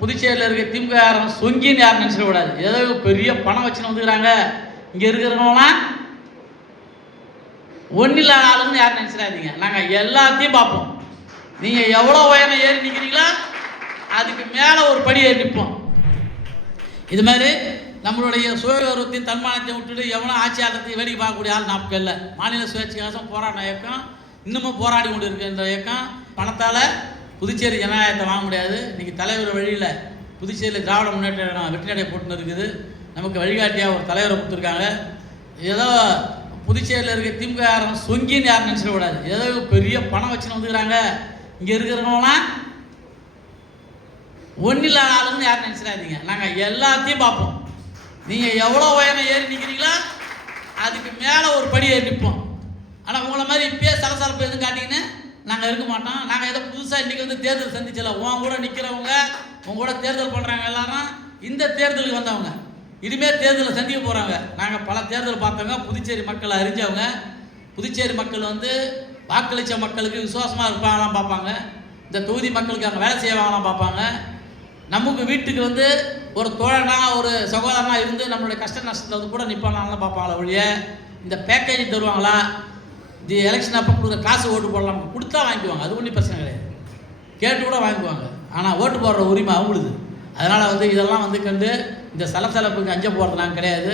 புதுச்சேரியில் இருக்க திமுக யாரும் சொங்கின்னு யாரும் நினச்சிடக்கூடாது. ஏதோ பெரிய பணம் வச்சுன்னு வந்துக்கிறாங்க. இங்கே இருக்கிறவங்களாம் ஒன்றில்லாத ஆளுங்கன்னு யாரும் நினச்சிடாதீங்க. நாங்கள் எல்லாத்தையும் பார்ப்போம். நீங்கள் எவ்வளோ உயரம் ஏறி நிற்கிறீங்களோ அதுக்கு மேலே ஒரு படி ஏறி நிற்போம் இது மாதிரி நம்மளுடைய சுயகௌரவத்தையும் தன்மானத்தையும் விட்டுட்டு எவ்வளோ ஆட்சியாளத்தை வேடிக்கை பார்க்கக்கூடிய ஆள் நாட்கள் இல்லை. மாநில சுயேட்சையாசம் போராட்ட இயக்கம் இன்னமும் போராடி கொண்டு இருக்கின்ற இயக்கம் பணத்தால் புதுச்சேரி ஜனநாயகத்தை வாங்க முடியாது. இன்றைக்கி தலைவர் வழியில் புதுச்சேரியில் திராவிட முன்னேற்ற வெற்றி நடை போட்டுன்னு இருக்குது. நமக்கு வழிகாட்டியாக ஒரு தலைவரை கொடுத்துருக்காங்க. ஏதோ புதுச்சேரியில் இருக்க திமுக யாரும் சொங்கின்னு யாரும் நினச்சிடக்கூடாது ஏதோ பெரிய பணம் வச்சுன்னு வந்துக்கிறாங்க. இங்கே இருக்கிறவங்களாம் ஒன்றில்லாத ஆளுன்னு யாரும் நினச்சிடாதீங்க. நாங்கள் எல்லாத்தையும் பார்ப்போம். நீங்கள் எவ்வளோ உயரம் ஏறி நிற்கிறீங்களோ அதுக்கு மேலே ஒரு படி ஏறி நிற்போம் ஆனால் உங்களை மாதிரி இப்பயே சலசலப்பு எதுவும் காட்டிங்கன்னு நாங்கள் இருக்க மாட்டோம். நாங்கள் ஏதோ புதுசாக இன்றைக்கி வந்து தேர்தல் சந்திச்சல. உன் கூட நிற்கிறவங்க உங்க கூட தேர்தல் பண்ணுறாங்க எல்லாரும் இந்த தேர்தலுக்கு வந்தவங்க. இனிமேல் தேர்தலை சந்திக்க போகிறாங்க நாங்கள் பல தேர்தல் பார்த்தவங்க புதுச்சேரி மக்களை அறிஞ்சவங்க. புதுச்சேரி மக்கள் வந்து வாக்களித்த மக்களுக்கு விசுவாசமாக இருப்பாங்களாம் பார்ப்பாங்க. இந்த தொகுதி மக்களுக்கு அங்கே வேலை செய்வாங்களாம் பார்ப்பாங்க. நமக்கு வீட்டுக்கு வந்து ஒரு தோழனா ஒரு சகோதரனா இருந்து நம்மளுடைய கஷ்ட நஷ்டத்தை வந்து கூட நிற்பாங்களாம் பார்ப்பாங்களா ஒழிய இந்த பேக்கேஜ் தருவாங்களா? இந்த எலெக்ஷன் அப்போ கொடுக்குற காசு ஓட்டு போடலாம். கொடுத்தா வாங்கிக்குவாங்க. அது ஒன்றும் பிரச்சனை கிடையாது. கேட்டு கூட வாங்கிக்குவாங்க. ஆனால் ஓட்டு போடுற உரிமை அவங்களுது. அதனால் வந்து இதெல்லாம் வந்து கண்டு இந்த சலசலப்புக்கு அஞ்ச போகிறது நாங்கள் கிடையாது.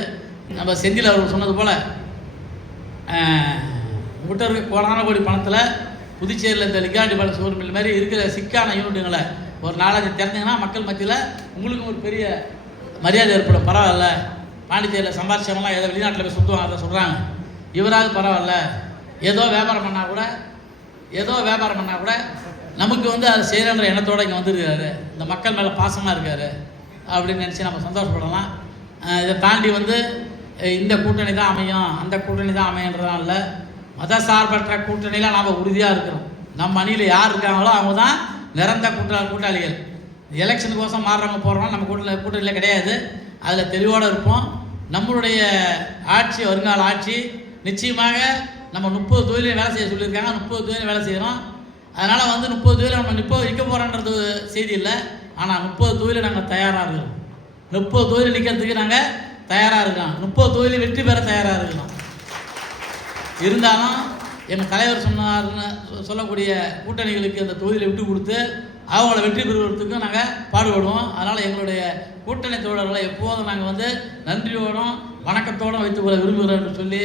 நம்ம செந்தில் அவர் சொன்னது போல் உங்கள்கிட்ட இருக்க கோடான கோடி பணத்தில் புதுச்சேரியில் இந்த லிகாண்டி பால சோறு மில் மாதிரி இருக்கிற சிக்கான யூனிட்டுங்களை ஒரு நாலஞ்சு திறந்தீங்கன்னா மக்கள் மத்தியில் உங்களுக்கும் ஒரு பெரிய மரியாதை ஏற்படும். பரவாயில்ல. பாண்டிச்சேரியில் சம்பாரிச்சவங்களாம் ஏதோ வெளிநாட்டில் போய் சுற்றுவாங்க அதை சொல்கிறாங்க இவராவது பரவாயில்ல. ஏதோ வியாபாரம் பண்ணால் கூட ஏதோ வியாபாரம் பண்ணால் கூட நமக்கு வந்து அதை செய்கிறன்ற எண்ணத்தோடு இங்கே வந்துருக்காரு. இந்த மக்கள் மேலே பாசமாக இருக்காரு. அப்படின்னு நினச்சி நம்ம சந்தோஷப்படலாம். இதை தாண்டி வந்து இந்த கூட்டணி தான் அமையும். அந்த கூட்டணி தான் அமையன்றதுலாம் இல்லை. மத சார்பற்ற கூட்டணியில் நாம் உறுதியாக இருக்கிறோம். நம்ம அணியில் யார் இருக்காங்களோ அவங்க தான் நிறந்த கூட்ட கூட்டாளிகள். எலெக்ஷனுக்கோசம் மாறுறவங்க போகிறோம் நம்ம கூட்டில் கூட்டணியில் கிடையாது. அதில் தெளிவோடு இருப்போம். நம்மளுடைய ஆட்சி வருங்கால ஆட்சி நிச்சயமாக நம்ம முப்பது தொழிலையும் வேலை செய்ய சொல்லியிருக்காங்க முப்பது தொழிலையும் வேலை செய்கிறோம் அதனால் வந்து முப்பது தொழிலை நம்ம முப்பது நிற்க போகிறோன்றது செய்தி இல்லை. ஆனால் முப்பது தொழிலை நாங்கள் தயாராக இருக்கிறோம். முப்பது தொழில் நிற்கிறதுக்கு நாங்கள் தயாராக இருக்கிறோம். முப்பது தொழில் வெற்றி பெற தயாராக இருக்கிறோம். இருந்தாலும் எங்கள் தலைவர் சொன்னார்னு சொ- சொல்லக்கூடிய கூட்டணிகளுக்கு அந்த தொகுதியில் விட்டு கொடுத்து அவங்கள வெற்றி பெறுவதற்கும் நாங்கள் பாடுபடுவோம். அதனால் எங்களுடைய கூட்டணி தோழர்களை எப்போதும் நாங்கள் வந்து நன்றியோடும் வணக்கத்தோடும் வைத்துக்கொள்ள விரும்புகிறோம் என்று சொல்லி